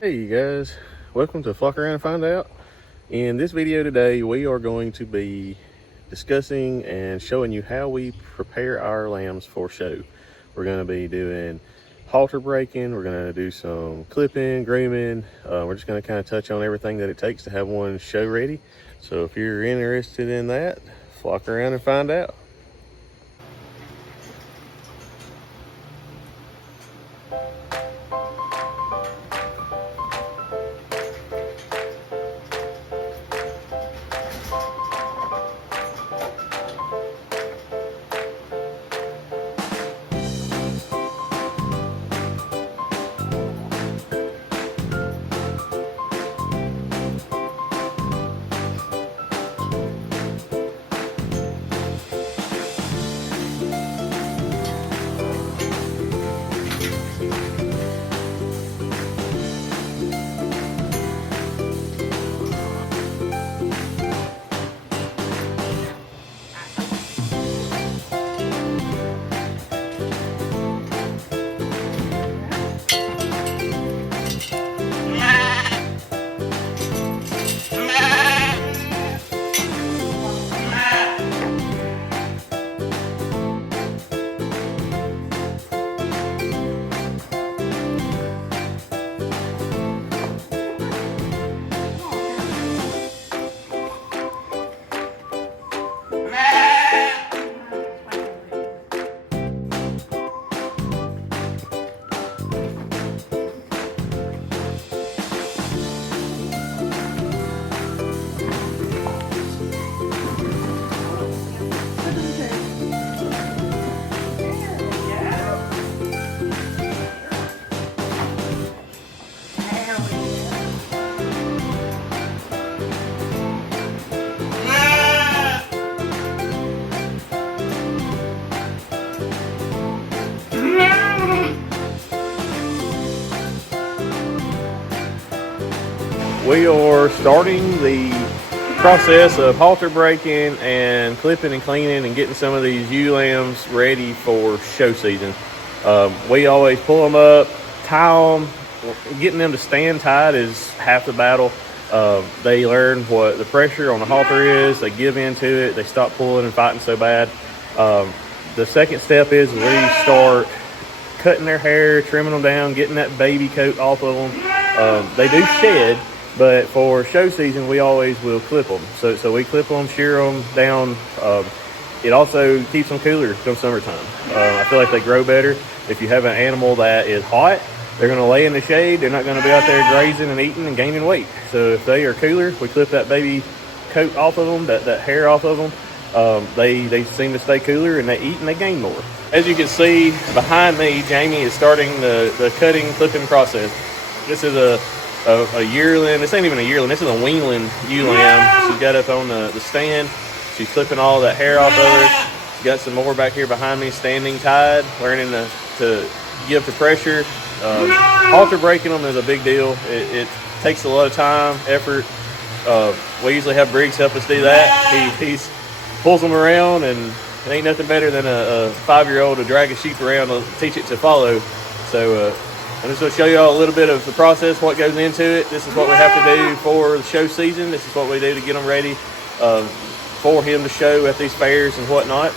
Hey you guys, welcome to Flock Around and Find Out. In this video today, we are going to be discussing and showing you how we prepare our lambs for show. We're going to be doing halter breaking, we're going to do some clipping, grooming. We're just going to kind of touch on everything that it takes to have one show ready. So if you're interested in that, flock around and find out. We are starting the process of halter breaking and clipping and cleaning and getting some of these ewe lambs ready for show season. We always pull them up, tie them. Getting them to stand tied is half the battle. They learn what the pressure on the halter is. They give into it. They stop pulling and fighting so bad. The second step is we start cutting their hair, trimming them down, getting that baby coat off of them. They do shed, but for show season, we always will clip them. So we clip them, shear them down. It also keeps them cooler come summertime. I feel like they grow better. If you have an animal that is hot, they're going to lay in the shade. They're not going to be out there grazing and eating and gaining weight. So if they are cooler, we clip that baby coat off of them, that hair off of them. They seem to stay cooler and they eat and they gain more. As you can see behind me, Jamie is starting the cutting, clipping process. This is a yearling. This ain't even a yearling. This is a weanling ewe lamb. She's got up on the stand. She's clipping all that hair off of her. She's got some more back here behind me, standing tied, learning to give to pressure. Halter breaking them is a big deal. It takes a lot of time, effort. We usually have Briggs help us do that. He pulls them around, and it ain't nothing better than a 5-year-old to drag a sheep around to teach it to follow. So I'm just going to show you all a little bit of the process, what goes into it. This is what we have to do for the show season. This is what we do to get them ready for him to show at these fairs and whatnot.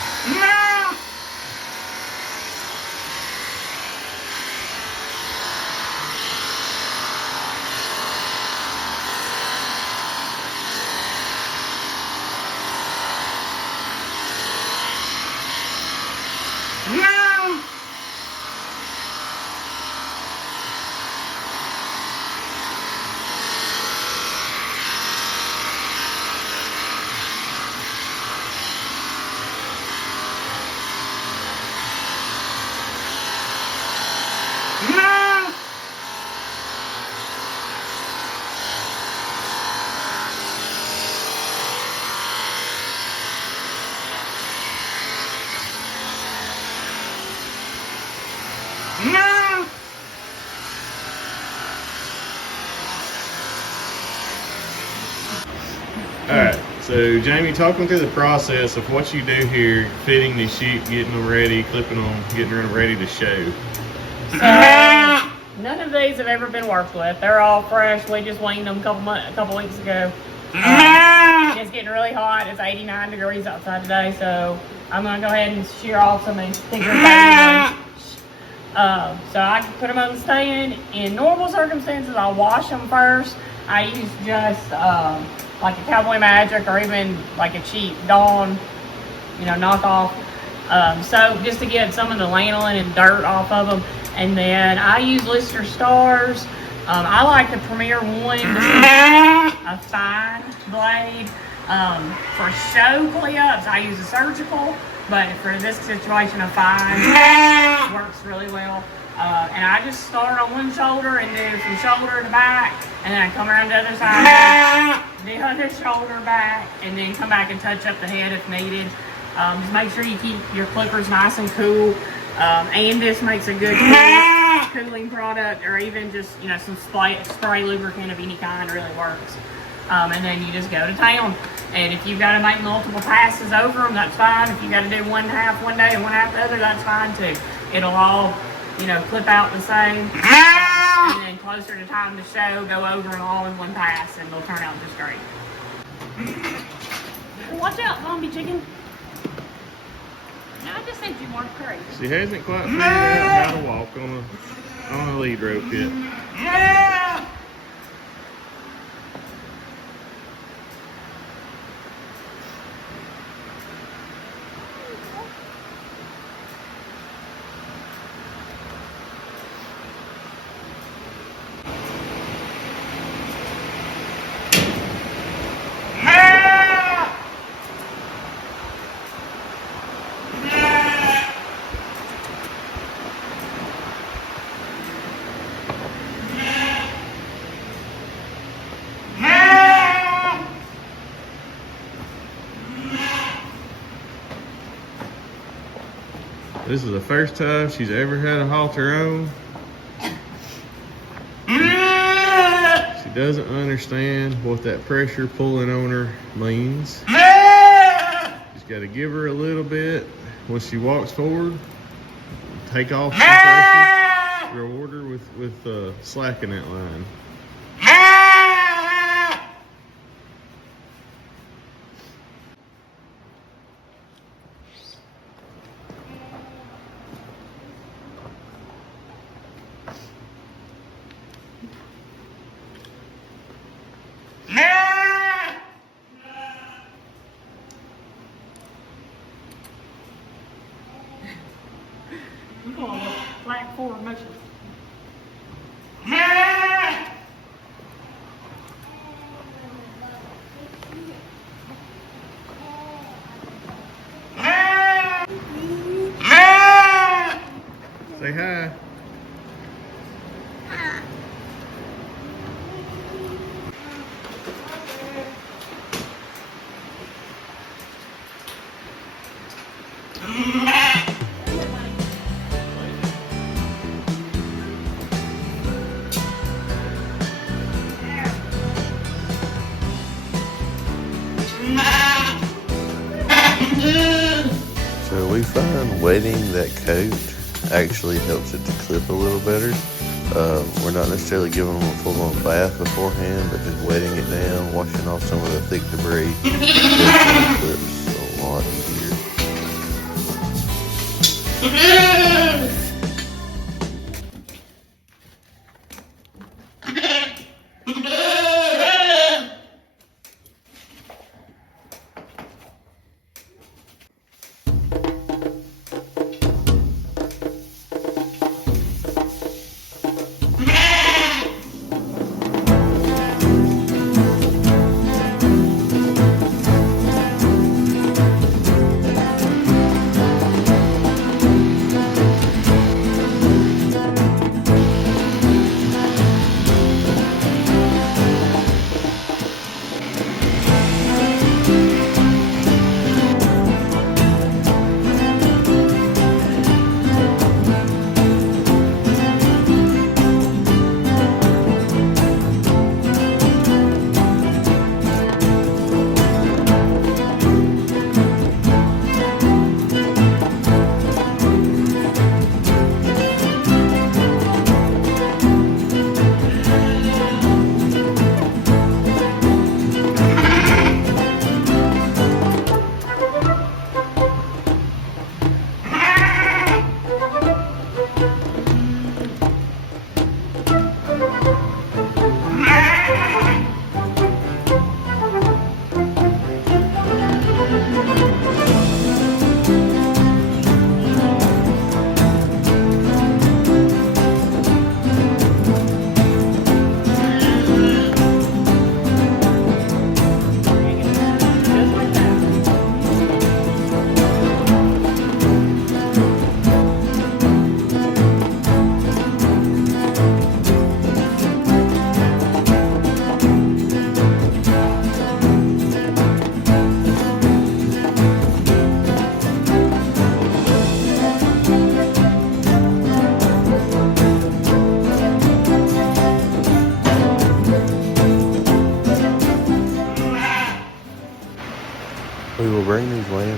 Alright, so Jamie, talk them through the process of what you do here, fitting these sheep, getting them ready, clipping them, getting them ready to show. So None of these have ever been worked with. They're all fresh. We just weaned them a couple weeks ago. It's getting really hot. It's 89 degrees outside today, so I'm gonna go ahead and shear off some of these thicker ones. So I can put them on the stand. In normal circumstances, I'll wash them first. I use just like a Cowboy Magic or even like a cheap Dawn, knockoff soap, just to get some of the lanolin and dirt off of them. And then I use Lister Stars. I like the Premier one. This is a fine blade. For show clips, I use a surgical, but for this situation, a fine works really well. And I just start on one shoulder and do from shoulder to back, and then I come around the other side, the other shoulder back, and then come back and touch up the head if needed. Just make sure you keep your clippers nice and cool. And this makes a good cooling product, or even just some spray lubricant of any kind really works. And then you just go to town. And if you've got to make multiple passes over them, that's fine. If you got to do one half one day and one half the other, that's fine too. It'll all clip out the same. And then closer to time to show, go over them all in one pass, and they'll turn out just great. Watch out, zombie chicken. No, I just sent you more crazy. She hasn't quite figured out how to walk on a lead rope yet. Yeah! This is the first time she's ever had a halter on. She doesn't understand what that pressure pulling on her means. She's got to give her a little bit when she walks forward. Take off some pressure. Reward her with slacking that line. I'm going with flat forward motion. Say hi. So we find wetting that coat actually helps it to clip a little better. We're not necessarily giving them a full-on bath beforehand, but just wetting it down, washing off some of the thick debris, definitely clips a lot easier.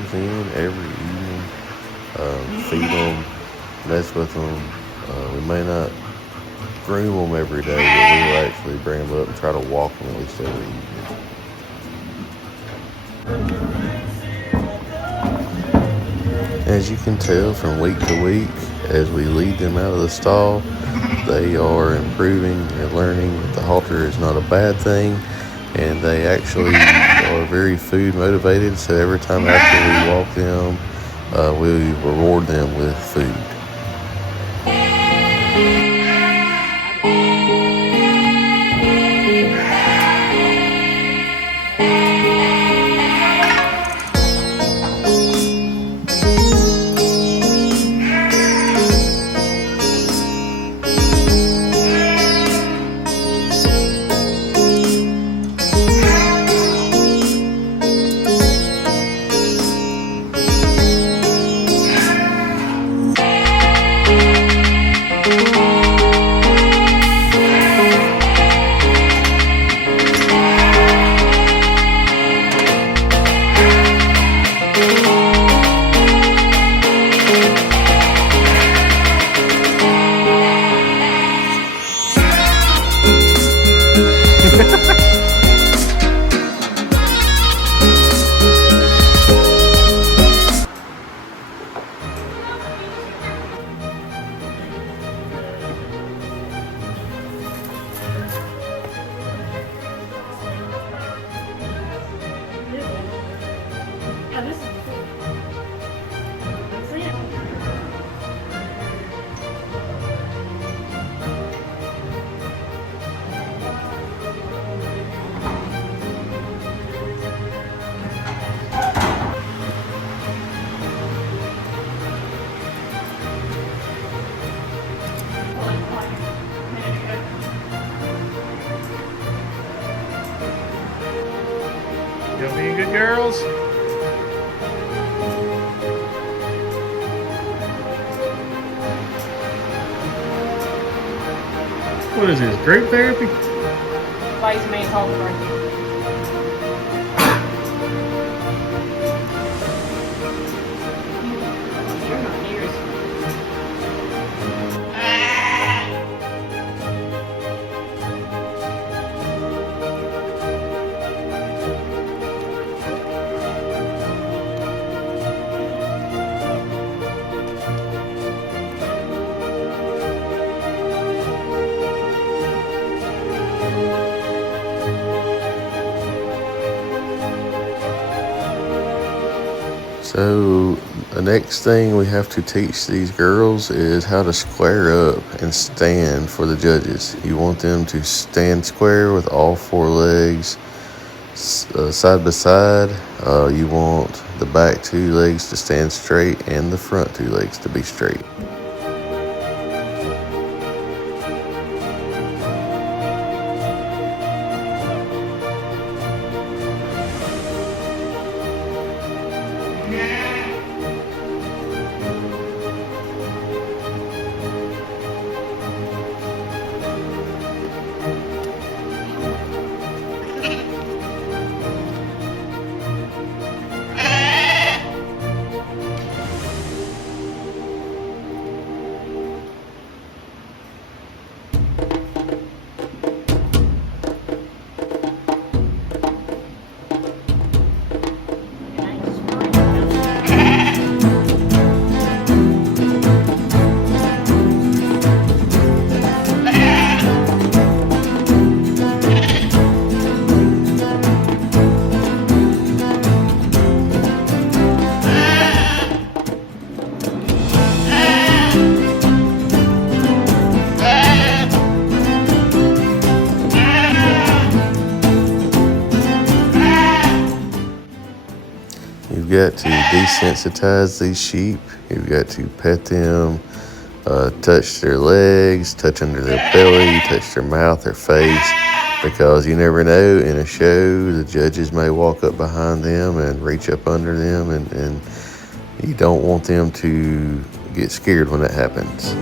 comes in every evening, feed them, mess with them. We may not groom them every day, but we will actually bring them up and try to walk them at least every evening. As you can tell from week to week, as we lead them out of the stall, they are improving. They're learning that the halter is not a bad thing, and they actually are very food motivated. So every time after we walk them, we reward them with food. Y'all being good girls? What is this, group therapy? Vice main Halter. So the next thing we have to teach these girls is how to square up and stand for the judges. You want them to stand square with all four legs side by side. You want the back two legs to stand straight and the front two legs to be straight. You've got to desensitize these sheep. You've got to pet them, touch their legs, touch under their belly, touch their mouth, their face, because you never know, in a show, the judges may walk up behind them and reach up under them, and you don't want them to get scared when that happens.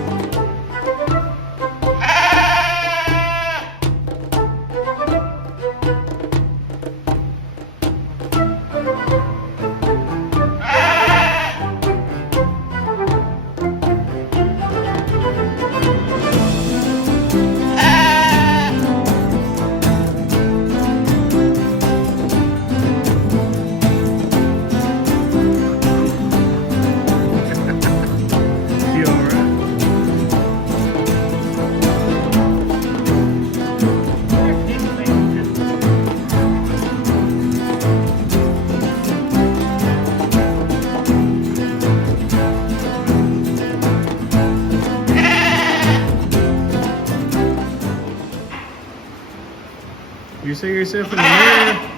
you see yourself in the mirror?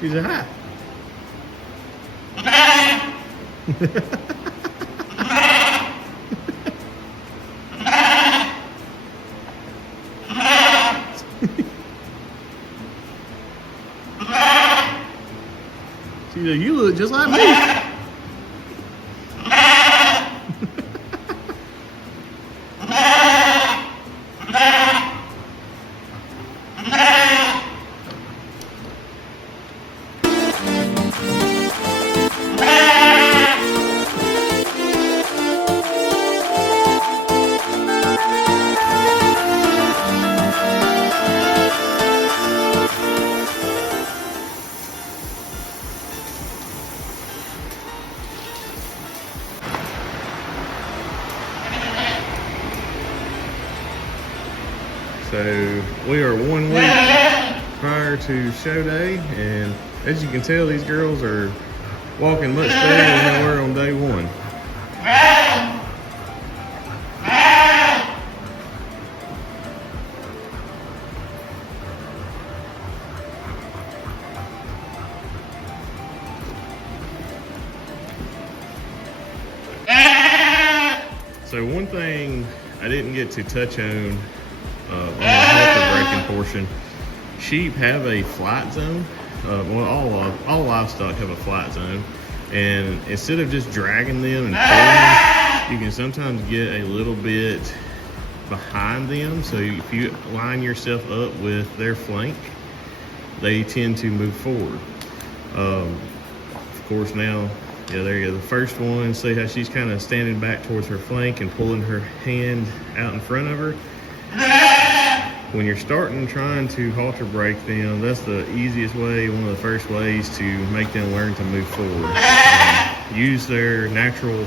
She said, hi. She said, you look just like me. So we are 1 week prior to show day, and as you can tell, these girls are walking much better than they were on day 1. So one thing I didn't get to touch on the halter breaking portion, sheep have a flight zone. Well, all livestock have a flight zone, and instead of just dragging them and pulling, you can sometimes get a little bit behind them. So if you line yourself up with their flank, they tend to move forward. Of course, now, yeah, there you go. The first one, see how she's kind of standing back towards her flank and pulling her hand out in front of her. When you're trying to halter break them, that's the easiest way, one of the first ways to make them learn to move forward. Use their natural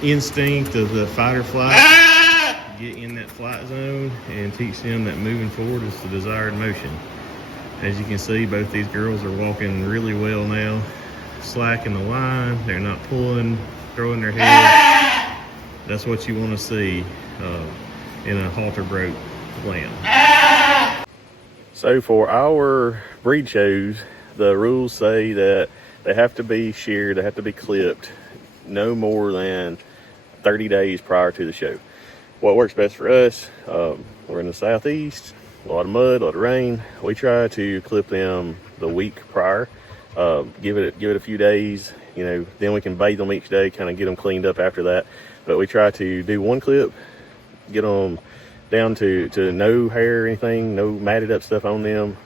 instinct of the fight or flight, get in that flight zone, and teach them that moving forward is the desired motion. As you can see, both these girls are walking really well now, slacking the line, they're not pulling, throwing their heads. That's what you want to see in a halter broke lamb. So for our breed shows, the rules say that they have to be sheared, they have to be clipped no more than 30 days prior to the show. What works best for us, we're in the southeast, a lot of mud, a lot of rain. We try to clip them the week prior, give it a few days, you know, then we can bathe them each day, kind of get them cleaned up after that. But we try to do one clip, get them down to no hair or anything, no matted up stuff on them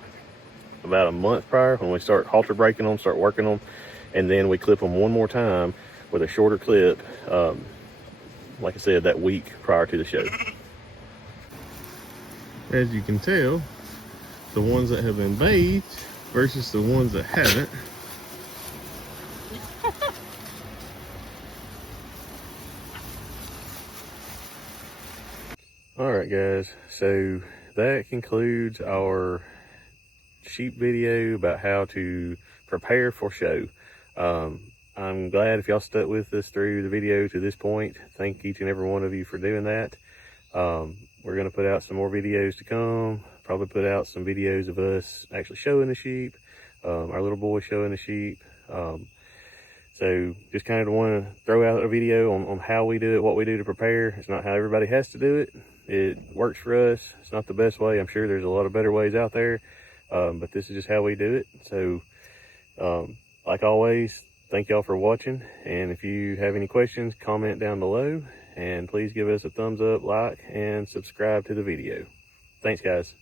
about a month prior, when we start halter breaking them, start working them, and then we clip them one more time with a shorter clip, like I said, that week prior to the show. As you can tell, the ones that have been bathed versus the ones that haven't. Alright guys, so that concludes our sheep video about how to prepare for show. I'm glad if y'all stuck with us through the video to this point. Thank each and every one of you for doing that. We're going to put out some more videos to come, probably put out some videos of us actually showing the sheep, our little boy showing the sheep. So just kind of want to throw out a video on how we do it, what we do to prepare. It's not how everybody has to do it. It works for us. It's not the best way. I'm sure there's a lot of better ways out there, but this is just how we do it. So like always, thank y'all for watching. And if you have any questions, comment down below. And please give us a thumbs up, like, and subscribe to the video. Thanks, guys.